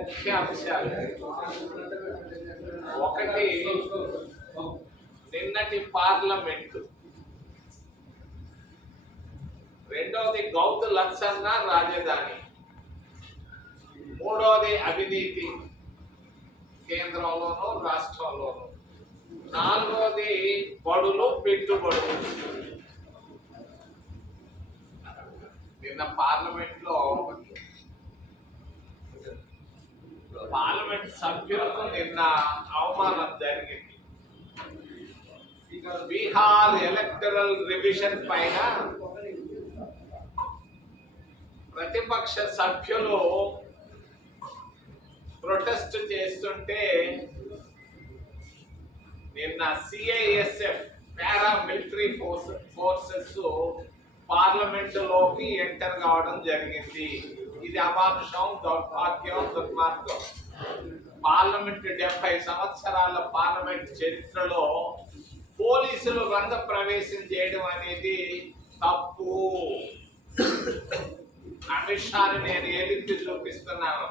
ముఖ్య అంశాలు ఒకటి నిన్నటి పార్లమెంట్. రెండవది గౌతు లక్షన్న రాజధాని. మూడవది అవినీతి కేంద్రంలోనూ రాష్ట్రంలోనూ. నాలుగవది బడులు పెట్టుబడులు. నిన్న పార్లమెంట్లో పార్లమెంట్ సభ్యులకు నిన్న అవమానం జరిగింది. బీహార్ ఎలక్టరల్ రివిజన్ పైన ప్రతిపక్ష సభ్యులు ప్రొటెస్ట్ చేస్తుంటే నిన్న CISF paramilitary force forces పార్లమెంటులోకి ఎంటర్ కావడం జరిగింది. ఇది అమానుషం దౌర్భాగ్యం దుర్మార్గం. పార్లమెంట్ డెబ్బై సంవత్సరాల పార్లమెంట్ చరిత్రలో పోలీసులు రంగ ప్రవేశం చేయడం అనేది తప్పు. అమిత్ షాని నేను ఏలింటి చూపిస్తున్నాను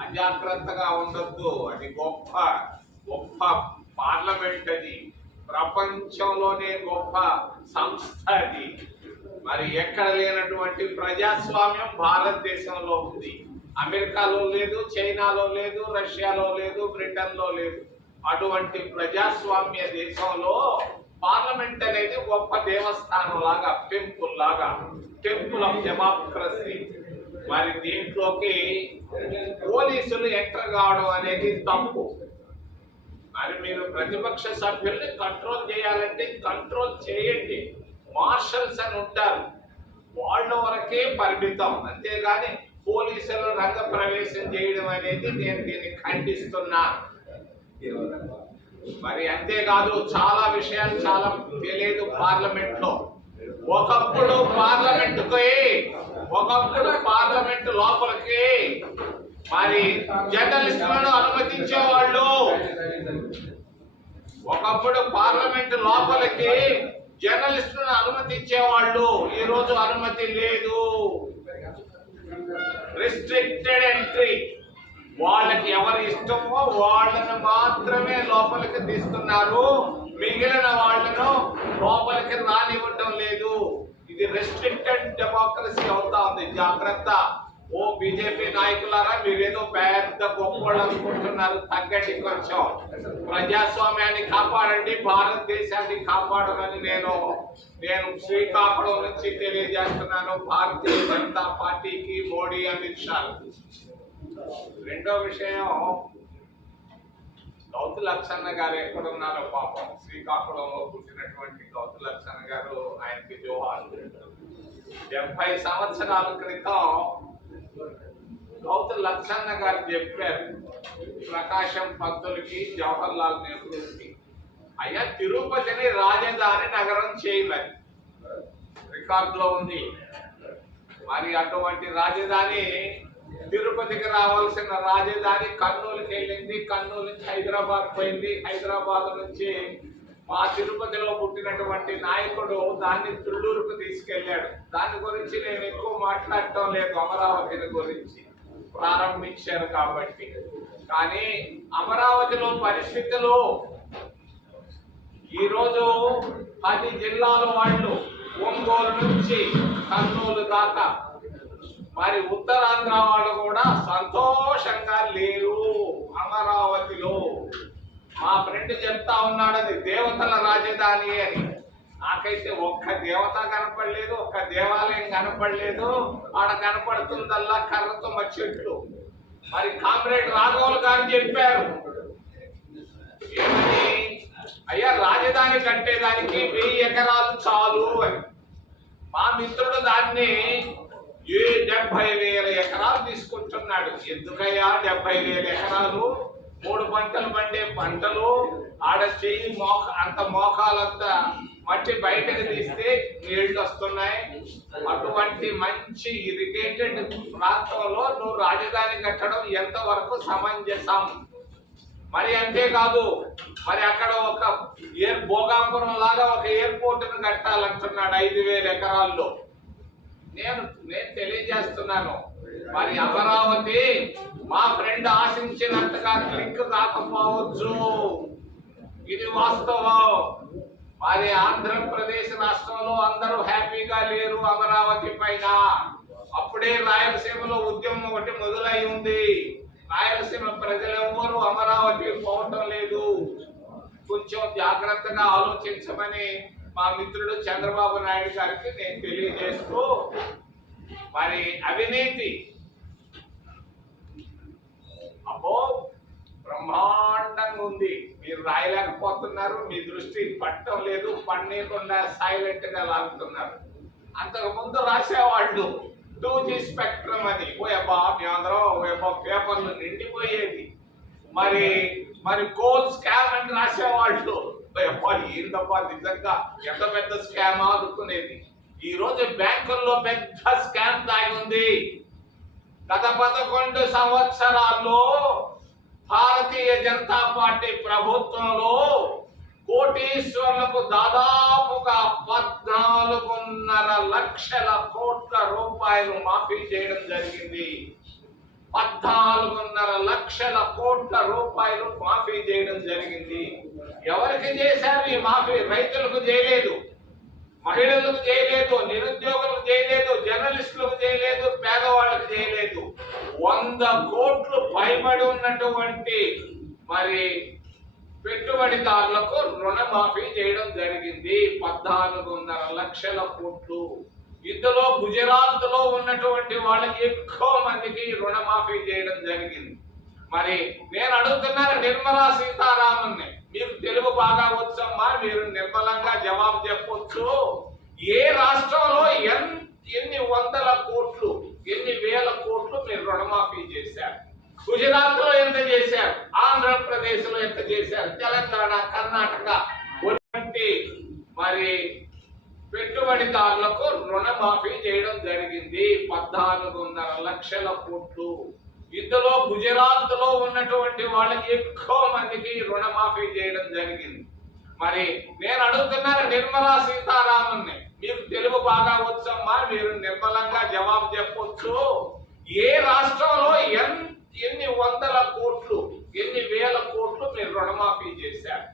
అజాగ్రత్తగా ఉండొద్దు. అది గొప్ప గొప్ప పార్లమెంట్ అది. ప్రపంచంలోనే గొప్ప సంస్థ అది. మరి ఎక్కడ లేనటువంటి ప్రజాస్వామ్యం భారతదేశంలో ఉంది. అమెరికాలో లేదు చైనాలో లేదు రష్యాలో లేదు బ్రిటన్లో లేదు. అటువంటి ప్రజాస్వామ్య దేశంలో పార్లమెంట్ అనేది గొప్ప దేవస్థానం లాగా టెంపుల్ లాగా టెంపుల్ ఆఫ్ డెమోక్రసీ. మరి దీంట్లోకి పోలీసులు ఎంటర్ కావడం అనేది తప్పు. మరి మీరు ప్రతిపక్ష సభ్యుల్ని కంట్రోల్ చేయాలంటే కంట్రోల్ చేయండి. మార్షల్స్ అని ఉంటారు. వాళ్ళ వరకే పరిమితం. అంతేగాని పోలీసులు రంగ ప్రవేశం చేయడం అనేది నేను దీన్ని ఖండిస్తున్నా. మరి అంతేకాదు చాలా విషయాలు చాలా తెలియదు పార్లమెంట్లో ఒకప్పుడు పార్లమెంట్ ఒకప్పుడు పార్లమెంట్ లోపలికి. మరి జర్నలిస్టులను అనుమతించేవాళ్ళు. ఒకప్పుడు పార్లమెంట్ లోపలికి జర్నలిస్టులను అనుమతించేవాళ్ళు. ఈ రోజు అనుమతి లేదు. రిస్ట్రిక్టెడ్ ఎంట్రీ వాళ్ళకి ఎవరు ఇష్టమో వాళ్ళను మాత్రమే లోపలికి తీస్తున్నారు. మిగిలిన వాళ్ళను లోపలికి రానివ్వటం లేదు. ఇది రెస్ట్రిక్టెడ్ డెమోక్రసీ అవుతా ఉంది జాగ్రత్త. ఓ బీజేపీ నాయకులారా మీరేదో పెద్ద గొప్పవాళ్ళు అనుకుంటున్నారు. తగ్గండి కొంచెం. ప్రజాస్వామ్యాన్ని కాపాడండి భారతదేశాన్ని కాపాడమని నేను నేను శ్రీకాకుళం నుంచి తెలియజేస్తున్నాను. భారతీయ జనతా పార్టీకి మోడీ అమిత్ షా. రెండో విషయం గౌతు లక్షన్న గారు ఎక్కడున్నారో పాపం. శ్రీకాకుళంలో పుట్టినటువంటి గౌతు లక్షణ గారు ఆయనకి జోహార్. డెబ్బై సంవత్సరాల క్రితం గౌత లక్షణ గారు చెప్పారు ప్రకాశం పంతులకి జవహర్లాల్ నెహ్రూకి అయ్యా తిరుపతిని రాజధాని నగరం చేయలేదు రికార్డులో ఉంది. మరి అటువంటి రాజధాని తిరుపతికి రావాల్సిన రాజధాని కర్నూలుకి వెళ్ళింది కర్నూలు నుంచి హైదరాబాద్ పోయింది హైదరాబాద్ నుంచి మా తిరుపతిలో పుట్టినటువంటి నాయకుడు దాన్ని తుళ్ళూరుకు తీసుకెళ్ళాడు. దాని గురించి నేను ఎక్కువ మాట్లాడటం లేదు అమరావతిని గురించి. ప్రారంభించారు కాబట్టి. కానీ అమరావతిలో పరిస్థితులు ఈరోజు పది జిల్లాల వాళ్ళు ఒంగోలు నుంచి కర్నూలు దాకా. మరి ఉత్తరాంధ్ర వాళ్ళు కూడా సంతోషంగా లేరు అమరావతిలో. మా ఫ్రెండ్ చెప్తా ఉన్నాడు అది దేవతల రాజధాని అని. నాకైతే ఒక్క దేవత కనపడలేదు ఒక్క దేవాలయం కనపడలేదు. ఆడ కనపడుతుందల్లా కర్రతో చెట్లు. మరి కామ్రేడ్ రాఘవులు గారు చెప్పారు ఏమని? అయ్యా రాజధాని కట్టేదానికి వెయ్యి ఎకరాలు చాలు అని. మా మిత్రుడు దాన్ని ఏ డెబ్బై వేల ఎకరాలు తీసుకుంటున్నాడు. ఎందుకయ్యా డెబ్బై వేల ఎకరాలు? మూడు పంటలు పండే పంటలు ఆడ చెయ్యి మోక అంత మోకాలంతా మట్టి బయటకు తీస్తే నీళ్ళు వస్తున్నాయి. అటువంటి మంచి ఇరిగేటెడ్ ప్రాంతంలో నువ్వు రాజధాని కట్టడం ఎంతవరకు సమంజసం? మరి అంతేకాదు మరి అక్కడ ఒక ఎయిర్ భోగాపురం లాగా ఒక ఎయిర్పోర్ట్ను కట్టాలంటున్నాడు ఐదు వేల ఎకరాల్లో. నేను నేను తెలియజేస్తున్నాను. మరి అమరావతి మా ఫ్రెండ్ ఆశించినంతగా క్లిక్ కాకపోవచ్చు ఇది వాస్తవం. మరి ఆంధ్రప్రదేశ్ రాష్ట్రంలో అందరూ హ్యాపీగా లేరు అమరావతి పైన. అప్పుడే రాయలసీమలో ఉద్యమం ఒకటి మొదలై ఉంది. రాయలసీమ ప్రజలెవ్వరూ అమరావతి పోవటం లేదు. కొంచెం జాగ్రత్తగా ఆలోచించమని మా మిత్రుడు చంద్రబాబు నాయుడు గారికి నేను తెలియజేస్తూ మరి అవినీతి. అబ్బో బ్రహ్మాండంగా ఉంది. మీరు రాయలేకపోతున్నారు మీ దృష్టి పట్టడం లేదు పన్నీయకుండా సైలెంట్గా లాగుతున్నారు. అంతకు ముందు రాసేవాళ్ళు టూ జీ స్పెక్ట్రమ్ అని ఓయబ్బా మీ అందరం ఓయబ్బా పేపర్లు నిండిపోయేది మరి మరి కోల్ స్కామ్ అని రాసేవాళ్ళు. ఓయబ్బా ఏందబ్బా నిజంగా ఎంత పెద్ద స్కామ్ అనుకునేది ఈ రోజు బ్యాంకుల్లో పెద్ద స్కామ్ తాగింది. ఉంది గత పదకొండు సంవత్సరాల్లో భారతీయ జనతా పార్టీ ప్రభుత్వంలో కోటీశ్వరులకు దాదాపుగా పద్నాలుగున్నర లక్షల కోట్ల రూపాయలు మాఫీ చేయడం జరిగింది. పద్నాలుగున్నర లక్షల కోట్ల రూపాయలు మాఫీ చేయడం జరిగింది. ఎవరికి చేశారు ఈ మాఫీ? రైతులకు చేయలేదు. మహిళలకు చేయలేదు నిరుద్యోగులకు చేయలేదు జర్నలిస్టులకు చేయలేదు పేదవాళ్ళకు చేయలేదు. వంద కోట్లు భయపడి ఉన్నటువంటి మరి పెట్టుబడిదారులకు రుణమాఫీ చేయడం జరిగింది. పద్నాలుగున్నర లక్షల కోట్లు. ఇందులో గుజరాత్లో ఉన్నటువంటి వాళ్ళకి ఎక్కువ మందికి రుణమాఫీ చేయడం జరిగింది. మరి నేను అడుగుతున్నాను నిర్మలా సీతారామన్ని మీకు తెలుగు బాగా వచ్చమ్మా మీరు నిర్మలంగా జవాబు చెప్పొచ్చు. ఏ రాష్ట్రంలో ఎన్ని వందల కోట్లు ఎన్ని వేల కోట్లు మీరు రుణమాఫీ చేశారు? గుజరాత్లో ఎంత చేశారు? ఆంధ్రప్రదేశ్లో ఎంత చేశారు? తెలంగాణ కర్ణాటక వంటి మరి పెట్టుబడిదారులకు రుణమాఫీ చేయడం జరిగింది. పద్నాలుగున్నర లక్షల కోట్లు. ఇందులో గుజరాత్లో ఉన్నటువంటి వాళ్ళకి ఎక్కువ మందికి రుణమాఫీ చేయడం జరిగింది. మరి నేను అడుగుతున్నాను నిర్మలా సీతారామన్ని మీకు తెలుగు బాగా వచ్చమ్మా మీరు నిర్మలంగా జవాబు చెప్పొచ్చు. ఏ రాష్ట్రంలో ఎన్ని వందల కోట్లు ఎన్ని వేల కోట్లు మీరు రుణమాఫీ చేశారు?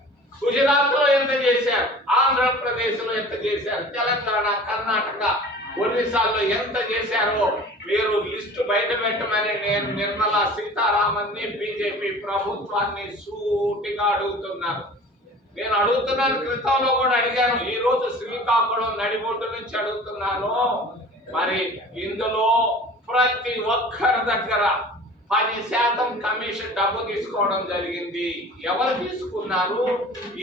గుజరాత్లో ఎంత చేశారు? ఆంధ్రప్రదేశ్లో ఎంత చేశారు? తెలంగాణ కర్ణాటక ఒరిస్సాలో ఎంత చేశారో మీరు లిస్టు బయట పెట్టమని నేను నిర్మలా సీతారామన్ని బీజేపీ ప్రభుత్వాన్ని సూటిగా అడుగుతున్నాను నేను అడుగుతున్నాను క్రితంలో కూడా అడిగాను ఈ రోజు శ్రీకాకుళం నడిబొట్టు నుంచి అడుగుతున్నాను. మరి ఇందులో ప్రతి ఒక్కరి దగ్గర పది శాతం కమిషన్ డబ్బు తీసుకోవడం జరిగింది. ఎవరు తీసుకున్నారు?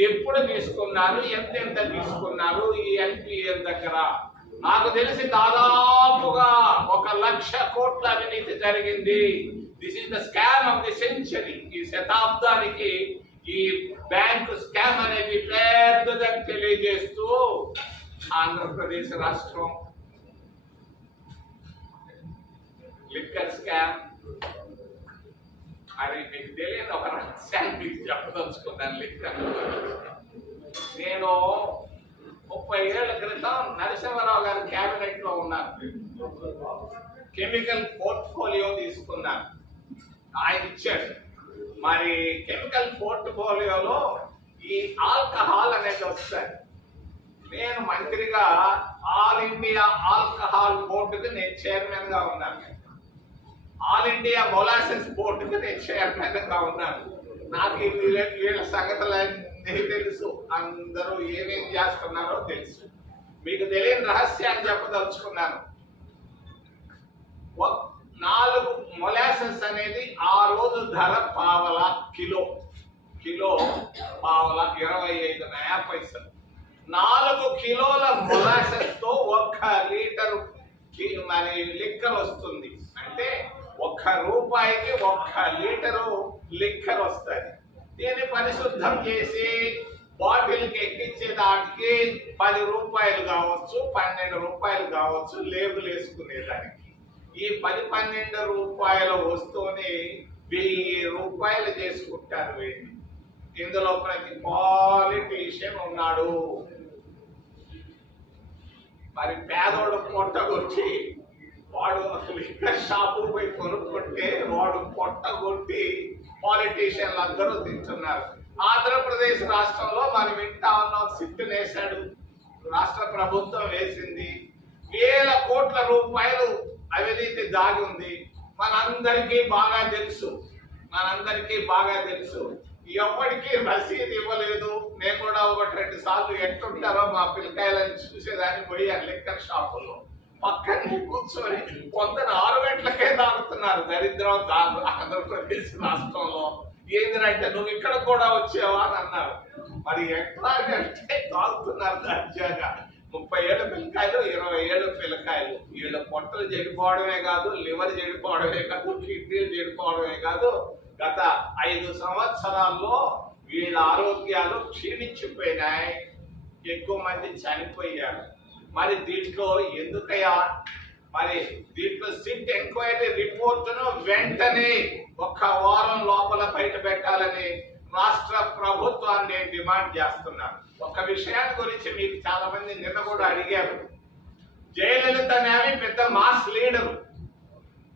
ఎప్పుడు తీసుకున్నారు? ఎంత ఎంత తీసుకున్నారు? ఈ ఎన్పిఎల్ దగ్గర. నాకు తెలిసి దాదాపుగా ఒక లక్ష కోట్ల అవినీతి జరిగింది. This is the scam of the century ఈ శతాబ్దానికి ఈ బ్యాంకు స్కామ్ అనేది పెద్దదని తెలియజేస్తూ ఆంధ్రప్రదేశ్ రాష్ట్రం లిక్కర్ స్కామ్ అది మీకు తెలియని ఒక రహస్యాన్ని మీకు చెప్పదలుచుకున్నాను లిక్కర్. నేను ముప్పై ఏళ్ళ క్రితం నరసింహారావు గారి క్యాబినెట్లో ఉన్నారు. కెమికల్ పోర్ట్ఫోలియో తీసుకున్నారు. ఆయన ఇచ్చాడు. మరి కెమికల్ పోర్ట్ఫోలియోలో ఈ ఆల్కహాల్ అనేది వస్తుంది. నేను మంత్రిగా ఆల్ ఇండియా ఆల్కహాల్ బోర్డుకి నేను చైర్మన్గా ఉన్నాను. ఆల్ ఇండియా మొలాసెస్ బోర్డుకి నేను చైర్మన్గా ఉన్నాను. నాకు వీళ్ళ వీళ్ళ సంగతులన్నీ తెలుసు. అందరూ ఏమేం చేస్తున్నారో తెలుసు. మీకు తెలియని రహస్యాన్ని చెప్పదలుచుకున్నాను. నాలుగు మొలాసెస్ అనేది ఆ రోజు ధర పావల కిలో. కిలో పావల ఇరవై ఐదు నయా పైసలు. నాలుగు కిలోల మొలాసెస్తో ఒక్క లీటర్ కి- మరి లిక్కర్ వస్తుంది. అంటే ఒక్క రూపాయికి ఒక్క లీటరు లిక్కర్ వస్తుంది. దీన్ని పరిశుద్ధం చేసి బాటిల్కి ఎక్కించే దానికి పది రూపాయలు కావచ్చు పన్నెండు రూపాయలు కావచ్చు లేబుల్ వేసుకునేదానికి. ఈ పది పన్నెండు రూపాయల వస్తువుని వెయ్యి రూపాయలు చేసుకుంటారు వీళ్ళు ఇందులో ప్రతి పాలిటీషియన్ ఉన్నాడు. మరి పేదోడు పొట్టగొట్టి వాడు లిక్కర్ షాపు పోయి కొనుక్కుంటే వాడు పొట్టగొట్టి పాలిటీషియన్లు అందరూ తింటున్నారు. ఆంధ్రప్రదేశ్ రాష్ట్రంలో మనం వింటా ఉన్నాం సిట్ వేశాడు రాష్ట్ర ప్రభుత్వం వేసింది. వేల కోట్ల రూపాయలు అవినీతి దాగి ఉంది. మనందరికీ బాగా తెలుసు. మనందరికీ బాగా తెలుసు. ఎప్పటికీ రసీదు ఇవ్వలేదు. నేను కూడా ఒకటి రెండు సార్లు ఎట్టుంటారో మా పిల్లకాయలని చూసేదాన్ని పోయి ఆ లిక్కర్ షాపులో పక్కనే కూర్చొని కొందరు ఆరు గంటలకే తాగుతున్నారు దరిద్రం కాదు ఆంధ్రప్రదేశ్ రాష్ట్రంలో. ఏందినంటే నువ్వు ఇక్కడ కూడా వచ్చావా? అని అన్నారు. మరి ఎట్లాగంటే తాగుతున్నారు దర్జాగా ముప్పై ఏళ్ళ పిల్లకాయలు ఇరవై ఏళ్ళ పిల్లకాయలు. వీళ్ళ పొట్టలు చెడిపోవడమే కాదు లివర్ చెడిపోవడమే కాదు కిడ్నీలు చెడిపోవడమే కాదు. గత ఐదు సంవత్సరాల్లో వీళ్ళ ఆరోగ్యాలు క్షీణించిపోయినాయి. ఎక్కువ మంది చనిపోయారు. మరి దీంట్లో ఎందుకయ్యా? మరి దీంట్లో సిట్ ఎంక్వైరీ రిపోర్టును వెంటనే ఒక్క వారం లోపల బయట పెట్టాలని రాష్ట్ర ప్రభుత్వాన్ని డిమాండ్ చేస్తున్నాను ఒక విషయాన్ని గురించి మీకు చాలా మంది నిన్న కూడా అడిగారు. జయలలిత అనేవి పెద్ద మాస్ లీడరు.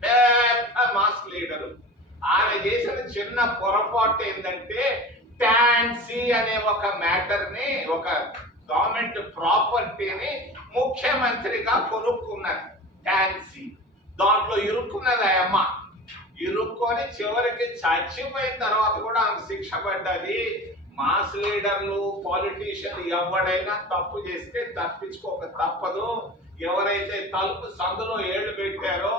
పెద్ద మాస్ లీడరు. ఆమె చేసిన చిన్న పొరపాటు ఏంటంటే ట్యాన్సీ అనే ఒక మ్యాటర్ని ఒక గవర్నమెంట్ ప్రాపర్టీని ముఖ్యమంత్రిగా కొనుక్కున్నది. ట్యాక్సీ దాంట్లో ఇరుక్కున్నది అమ్మ ఇరుక్కొని చివరికి చచ్చిపోయిన తర్వాత కూడా ఆమె శిక్ష పడ్డది. మాస్ లీడర్లు పాలిటీషియన్ ఎవడైనా తప్పు చేస్తే తప్పించుకోక తప్పదు. ఎవరైతే తలుపు సందులో ఏళ్ళు పెట్టారో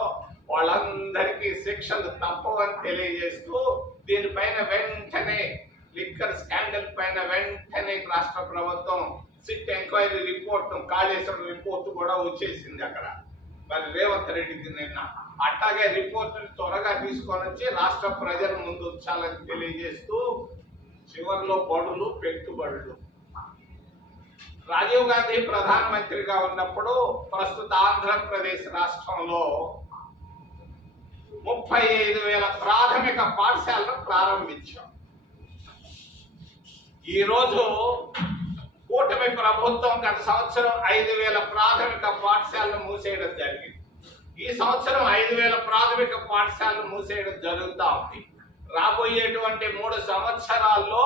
వాళ్ళందరికీ శిక్షలు తప్పవని తెలియజేస్తూ దీనిపైన వెంటనే లిక్కర్ స్కాండల్ పైన వెంటనే రాష్ట్ర ప్రభుత్వం SIT enquiry report Kaleshwaram report కూడా వచ్చేసింది అక్కడ. మరి రేవంత్ రెడ్డికి నిన్న అట్లాగే రిపోర్ట్ని త్వరగా తీసుకొని వచ్చి రాష్ట్ర ప్రజల ముందు ఉంచాలని తెలియజేస్తూ చివరిలో బడులు పెట్టుబడులు. రాజీవ్ గాంధీ ప్రధానమంత్రిగా ఉన్నప్పుడు ప్రస్తుత ఆంధ్రప్రదేశ్ రాష్ట్రంలో ముప్పై ఐదు వేల ప్రాథమిక పాఠశాలను ప్రారంభించాం. ఈరోజు కూటమి ప్రభుత్వం గత సంవత్సరం ఐదు వేల ప్రాథమిక పాఠశాలను మూసేయడం జరిగింది. ఈ సంవత్సరం ఐదు వేల ప్రాథమిక పాఠశాలను మూసేయడం జరుగుతూ ఉంది. రాబోయేటువంటి మూడు సంవత్సరాల్లో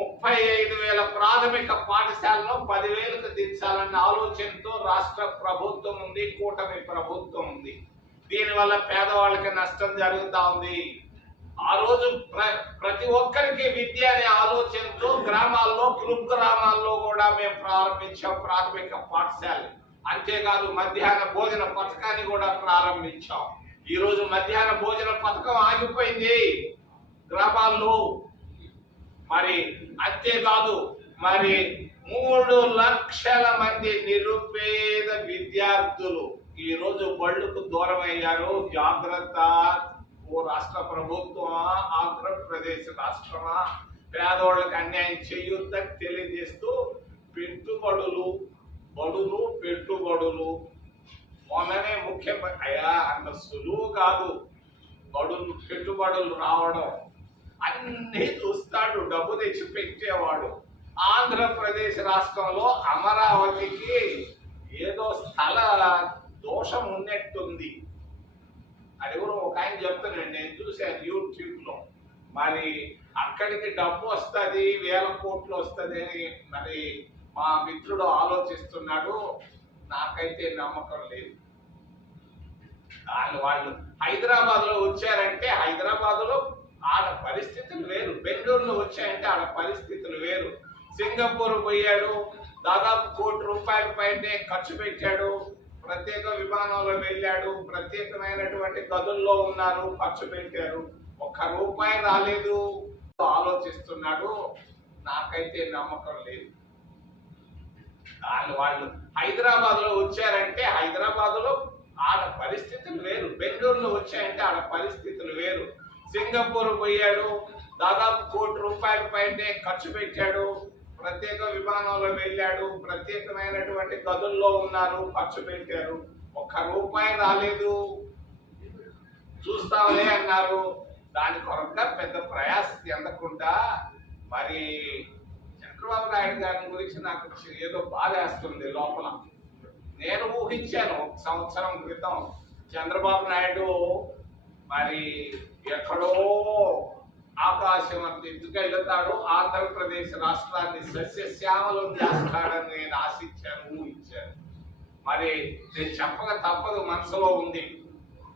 ముప్పై ఐదు వేల ప్రాథమిక పాఠశాలను పదివేలకు దించాలన్న ఆలోచనతో రాష్ట్ర ప్రభుత్వం ఉంది కూటమి ప్రభుత్వం ఉంది. దీనివల్ల పేదవాళ్ళకి నష్టం జరుగుతూ ఉంది. ఆ రోజు ప్ర- ప్రతి ఒక్కరికి విద్య అనే ఆలోచనతో గ్రామాల్లో కుగ్రామాల్లో కూడా మేము ప్రారంభించాం ప్రాథమిక పాఠశాల. అంతేకాదు మధ్యాహ్న భోజన పథకాన్ని కూడా ప్రారంభించాం. ఈ రోజు మధ్యాహ్న భోజన పథకం ఆగిపోయింది. గ్రామాల్లో మరి అంతేకాదు మరి మూడు లక్షల మంది నిరుపేద విద్యార్థులు ఈరోజు బళ్ళుకు దూరం అయ్యారు జాగ్రత్త ఓ రాష్ట్ర ప్రభుత్వమా? ఆంధ్రప్రదేశ్ రాష్ట్రమా? పేదోళ్ళకి అన్యాయం చేయొద్దని తెలియజేస్తూ పెట్టుబడులు బడులు పెట్టుబడులు. మొన్ననే ముఖ్యమంత్రి అయ్యా అంత సులువు కాదు. బడులు పెట్టుబడులు రావడం. అన్నీ చూస్తాడు డబ్బు తెచ్చి పెట్టేవాడు. ఆంధ్రప్రదేశ్ రాష్ట్రంలో అమరావతికి ఏదో స్థల దోషం ఉన్నట్టుంది. అది కూడా ఒక ఆయన చెప్తానండి నేను చూశాను యూట్యూబ్లో మరి అక్కడికి డబ్బు వస్తుంది వేల కోట్లు వస్తుంది అని మరి మా మిత్రుడు ఆలోచిస్తున్నాడు. నాకైతే నమ్మకం లేదు. వాళ్ళు వాళ్ళు హైదరాబాద్లో వచ్చారంటే హైదరాబాద్లో ఆడ పరిస్థితులు వేరు. బెంగళూరులో వచ్చాయంటే ఆడ పరిస్థితులు వేరు. సింగపూర్ పోయాడు దాదాపు కోటి రూపాయల పైనే ఖర్చు పెట్టాడు. ప్రత్యేక విమానంలో వెళ్ళాడు. ప్రత్యేకమైనటువంటి గదుల్లో ఉన్నారు. ఖర్చు పెట్టారు ఒక్క రూపాయి రాలేదు. ఆలోచిస్తున్నాడు. నాకైతే నమ్మకం లేదు. వాళ్ళు వాళ్ళు హైదరాబాద్లో వచ్చారంటే హైదరాబాద్లో ఆడ పరిస్థితులు వేరు. బెంగళూరులో వచ్చాయంటే ఆడ పరిస్థితులు వేరు. సింగపూర్ పోయాడు. దాదాపు కోటి రూపాయల పైనే ఖర్చు పెట్టాడు. ప్రత్యేక విమానంలో వెళ్ళాడు. ప్రత్యేకమైనటువంటి గదుల్లో ఉన్నారు. ఖర్చు పెట్టారు. ఒక్క రూపాయి రాలేదు. చూస్తామలే అన్నారు. దాని కొరక పెద్ద ప్రయాస చెందకుండా మరి చంద్రబాబు నాయుడు గారి గురించి నాకు ఏదో బాధేస్తుంది లోపల. నేను ఊహించాను ఒక సంవత్సరం క్రితం చంద్రబాబు నాయుడు మరి ఎక్కడో ఆకాశం అంత ఎత్తుకెళ్తాడు ఆంధ్రప్రదేశ్ రాష్ట్రాన్ని సస్యశ్యామలం చేస్తాడని నేను ఆశించాను ఊహించాను మరి నేను చెప్పక తప్పదు మనసులో ఉంది.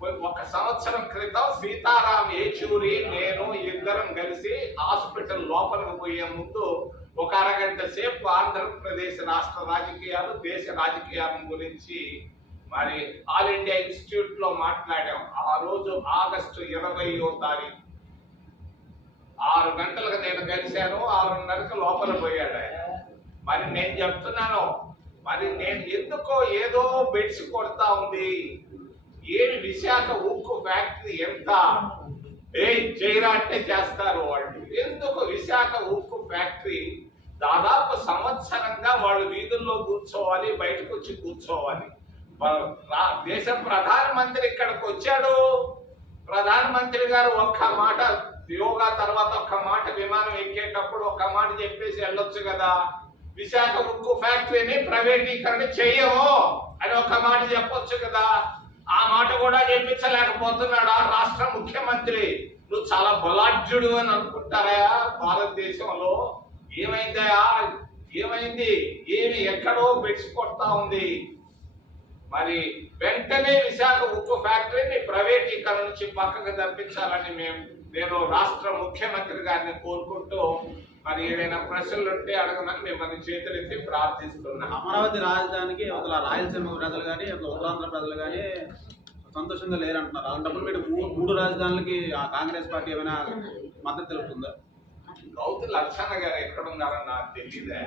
ఒక సంవత్సరం క్రితం సీతారాం ఏచూరి నేను ఇద్దరం కలిసి హాస్పిటల్ లోపలికి పోయే ముందు ఒక అరగంట సేపు ఆంధ్రప్రదేశ్ రాష్ట్ర రాజకీయాలు దేశ రాజకీయాల గురించి మరి ఆల్ ఇండియా ఇన్స్టిట్యూట్లో మాట్లాడాం. ఆ రోజు ఆగస్టు ఇరవయో తారీఖు. ఆరు గంటలకు నేను కలిశాను ఆరున్నరకు లోపల పోయాడు ఆయన. మరి నేను చెప్తున్నాను మరి నేను ఎందుకో ఏదో బెడ్స్ కొడతా ఉంది. ఏమి విశాఖ ఉక్కు ఫ్యాక్టరీ ఎంత? ఏ చేయరా అంటే చేస్తారు వాళ్ళు. ఎందుకు విశాఖ ఉక్కు ఫ్యాక్టరీ? దాదాపు సంవత్సరంగా వాళ్ళు వీధుల్లో కూర్చోవాలి బయటకు వచ్చి కూర్చోవాలి. దేశ ప్రధానమంత్రి ఇక్కడికి వచ్చాడు. ప్రధానమంత్రి గారు ఒక్క మాట యోగా తర్వాత ఒక్క మాట విమానం ఎక్కేటప్పుడు ఒక్క మాట చెప్పేసి వెళ్ళొచ్చు కదా. విశాఖ ఉక్కు ఫ్యాక్టరీని ప్రైవేటీకరణ చేయము అని ఒక మాట చెప్పొచ్చు కదా. ఆ మాట కూడా చెప్పించలేకపోతున్నాడు ఆ రాష్ట్ర ముఖ్యమంత్రి? నువ్వు చాలా బలాఢ్యుడు అని అనుకుంటారా భారతదేశంలో? ఏమైందయా? ఏమైంది? ఏమి ఎక్కడో బెడ్స్ కొడతా ఉంది. మరి వెంటనే విశాఖ ఉక్కు ఫ్యాక్టరీని ప్రైవేటీకరణ నుంచి పక్కకు తప్పించాలని మేము నేను రాష్ట్ర ముఖ్యమంత్రి గారిని కోరుకుంటూ మరి ఏదైనా ప్రశ్నలు ఉంటే అడగమని మిమ్మల్ని చేతులెత్తి ప్రార్థిస్తున్నాను అమరావతి రాజధానికి అసలు రాయలసీమ ప్రజలు కానీ అసలు ఉత్తరాంధ్ర ప్రజలు కానీ సంతోషంగా లేరంటున్నారు. అలాంటప్పుడు మీరు మూడు రాజధానులకి ఆ కాంగ్రెస్ పార్టీ ఏమైనా మద్దతు తెలుపుతుందా? గౌతు లక్షణ గారు ఎక్కడున్నారని నాకు తెలియదే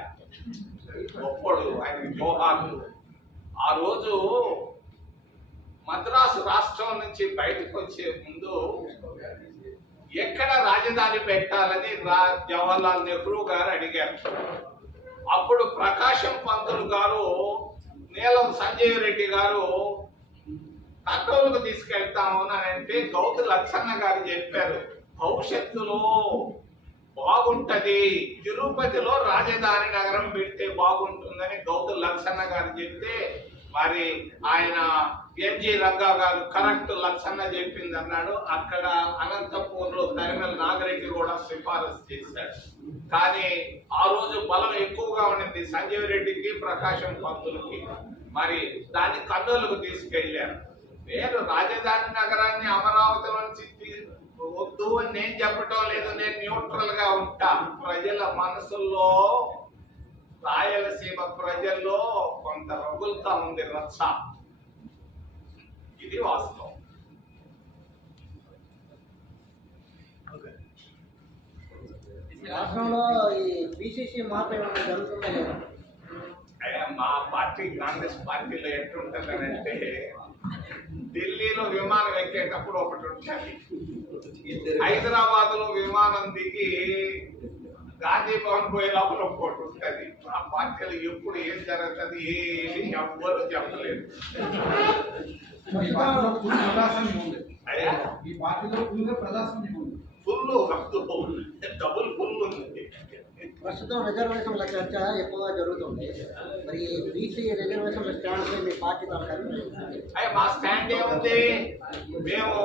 గొప్పడు ఆయనకి జోహార్లు. ఆ రోజు మద్రాసు రాష్ట్రం నుంచి బయటకు వచ్చే ముందు ఎక్కడ రాజధాని పెట్టాలని రా జవహర్లాల్ నెహ్రూ గారు అడిగారు. అప్పుడు ప్రకాశం పంతులు గారు నీలం సంజయ్ రెడ్డి గారు కర్నూలుకు తీసుకెళ్తాము అని అంటే గౌతు లక్షన్న గారు చెప్పారు. భవిష్యత్తులో బాగుంటది. తిరుపతిలో రాజధాని నగరం పెడితే బాగుంటుందని గౌతు లక్షన్న గారు చెప్తే మరి ఆయన ఎంజి రంగా గారు కరెక్ట్ లక్షణ చెప్పింది అన్నాడు అక్కడ అనంతపూర్లో తరిమల నాగరెడ్డి కూడా సిఫారసు చేశాడు. కానీ ఆ రోజు బలం ఎక్కువగా ఉండింది సంజీవ్ రెడ్డికి ప్రకాశం పంతులకి. మరి దాన్ని కర్నూలుకు తీసుకెళ్ళారు నేను రాజధాని నగరాన్ని అమరావతి నుంచి వద్దు అని నేను చెప్పటం లేదు. నేను న్యూట్రల్గా ఉంటా. ప్రజల మనసుల్లో రాయలసీమ ప్రజల్లో కొంత రగులుతా ఉంది రచ్చ. ఇది వాస్తవం రాష్ట్రంలో ఈ బీసీసీ మార్పు ఏమైనా జరుగుతుందా లేదా? అయ్యా, మా పార్టీ కాంగ్రెస్ పార్టీలో ఎట్లుంటుందనంటే ఢిల్లీలో విమానం ఎక్కేటప్పుడు ఒకటి ఉంటుంది. హైదరాబాద్లో విమానం దిగి గాంధీ భవన్ పోయే లోపల ఒకటి ఉంటుంది. మా పార్టీలో ఎప్పుడు ఏం జరుగుతుంది ఏమి ఎవ్వరు చెప్పలేదు. ప్రజాస్వామ్యం ఉంది అయ్యా ఈ పార్టీలో ఫుల్గా ప్రజాస్వామ్యం ఉంది ఫుల్ డబుల్ ఫుల్ ఉంది ప్రస్తుతం రిజర్వేషన్ల చర్చ ఎక్కువగా జరుగుతుంది. మరి బీసీ రిజర్వేషన్ల స్టాండ్ పై మీ పార్టీ అయ్యా మా స్టాండ్ ఏముంది? మేము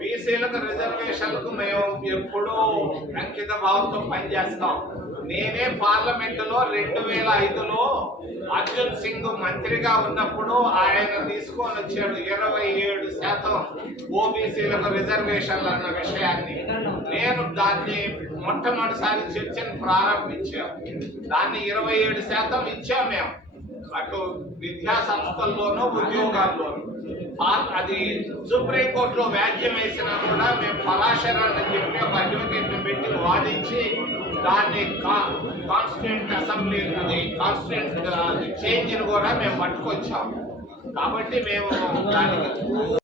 బీసీలకు రిజర్వేషన్లకు మేము ఎప్పుడూ అంకిత భావంతో పనిచేస్తాం. నేనే పార్లమెంటులో రెండు వేల ఐదులో అర్జున్ సింగ్ మంత్రిగా ఉన్నప్పుడు ఆయన తీసుకొని వచ్చాడు ఇరవై ఏడు శాతం ఓబీసీలకు రిజర్వేషన్లు అన్న విషయాన్ని. నేను దాన్ని మొట్టమొదటిసారి చర్చను ప్రారంభించాం. దాన్ని ఇరవై ఏడు శాతం ఇచ్చాం మేము. అటు విద్యా సంస్థల్లోనూ ఉద్యోగాల్లోనూ. అది సుప్రీంకోర్టులో వ్యాజ్యం వేసినా కూడా మేము పరాశరాన్ని చెప్పి ఒక అడ్వకేట్ పెట్టి వాదించి దాన్ని కాన్స్టిట్యూంట్ అసెంబ్లీ అది కాన్స్టిట్యూంట్ చేంజ్ని కూడా మేము పట్టుకొచ్చాం కాబట్టి మేము దానికి